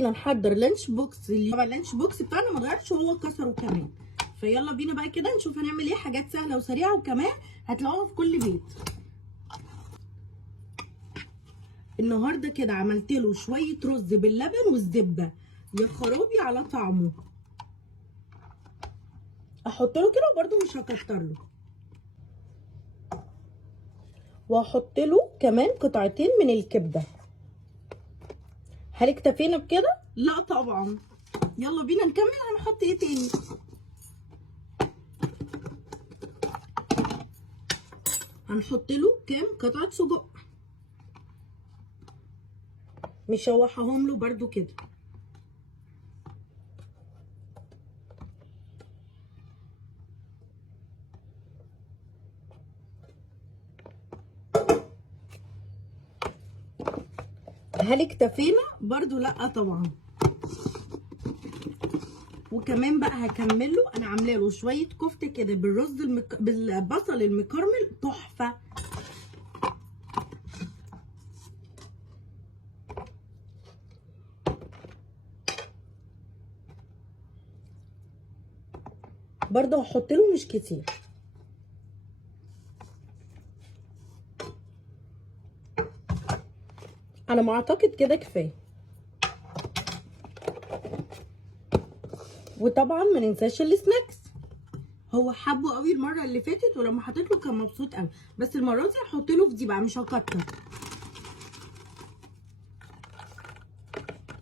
نحضر لانش بوكس. طبعا اللانش بوكس بتاعنا ما اتغيرش وهو كسره كمان. فيلا بينا بقى كده نشوف هنعمل ايه. حاجات سهله وسريعه وكمان هتلاقوها في كل بيت. النهارده كده عملت له شويه رز باللبن والزبده، يا خرابي على طعمه. احط له كده وبرده مش هكتر له، واحط له كمان قطعتين من الكبده. هل اكتفينا بكده؟ لا طبعا. يلا بينا نكمل. هنحط ايه تاني؟ هنحط له كام قطعه سجق مشوحهم له برده كده. هل اكتفينا؟ برضو لا طبعا. وكمان بقى هكمل له. انا عامله له شويه كفته كده بالرز بالبصل المكرمل، تحفه. برضو هحط له مش كتير. انا ما اعتقد كده كفايه. وطبعا ما ننساش السناكس. هو حبه قوي المره اللي فاتت، ولما حطيت له كان مبسوط قوي، بس المره دي هحط له في دي بقى، مش هكتر.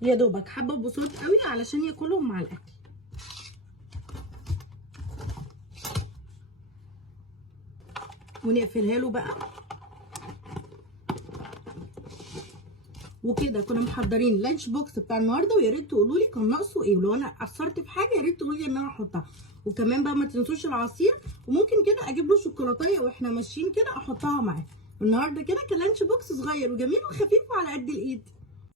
يا دوبك حبه ببساط قوي علشان ياكلهم مع الاكل. ونقفلها له بقى. وكده كنا محضرين اللانش بوكس بتاع النهارده، ويا ريت تقولوا لي كان ناقصه ايه، ولو انا قصرت في حاجه يا ريت تقولوا لي ان انا احطها. وكمان بقى ما تنسوش العصير، وممكن كده اجيب له شوكولاتايه واحنا ماشيين كده احطها معاه. النهارده كده كان لانش بوكس صغير وجميل وخفيف وعلى قد الايد.